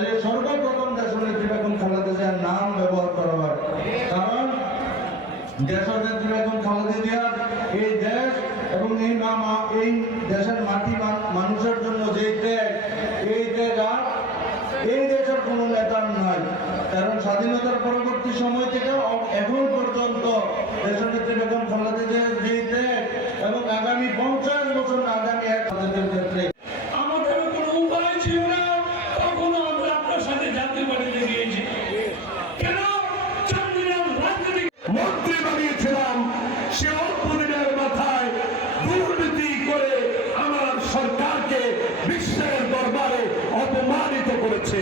তাহলে সর্বপ্রথম দেশনেত্রী বেগম খালেদা জিয়ার নাম ব্যবহার করা হয়। কারণ দেশনেত্রী বেগম খালেদা জিয়া এই দেশ এবং এই দেশের মাটি মানুষের জন্য যে ত্যাগ, এই ত্যাগ আর এই দেশের কোনো নেতার নাই। কারণ স্বাধীনতার পরবর্তী সময় থেকে এখন পর্যন্ত দেশনেত্রী বেগম খালেদা জিয়ার যে ত্যাগ এবং আগামী 50 বছর আগামী এক হাজারের ক্ষেত্রে আমাদের কোনো উপায় ছিল না। তখন আমরা আপনার সাথে জাতীয় পার্টিতে গিয়েছি। কেন চন্দ্রনাথ রাজনীতি মন্ত্রী বানিয়েছিলাম, সে অল্প দিনের মাথায় দুর্নীতি করে আমার সরকারকে বিশ্বের দরবারে অপমানিত করেছে।